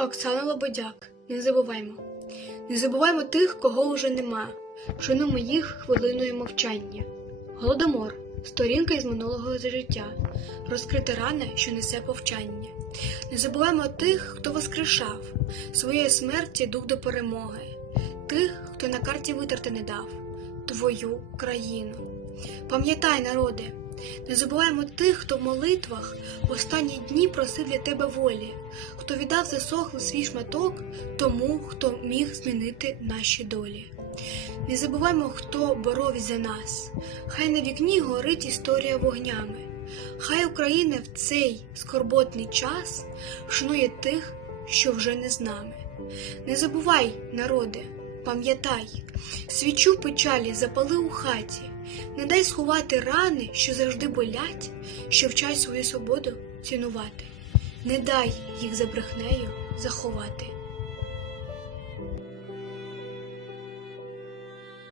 Оксана Лободяк. Не забуваймо. Не забуваймо тих, кого уже нема. Шануємо їх хвилиною мовчання. Голодомор сторінка із минулого життя, розкрита рана, що несе повчання. Не забуваємо тих, хто воскрешав своєї смерті дух до перемоги, тих, хто на карті витерти не дав твою країну. Пам'ятай, народи, не забуваємо тих, хто в молитвах в останні дні просив для тебе волі, хто віддав засохлий свій шматок тому, хто міг змінити наші долі. Не забуваємо, хто боровсь за нас. Хай на вікні горить історія вогнями. Хай Україна в цей скорботний час вшанує тих, що вже не з нами. Не забувай, народи, пам'ятай, свічу печалі запали у хаті, не дай сховати рани, що завжди болять, що вчать свою свободу цінувати. Не дай їх за брехнею заховати.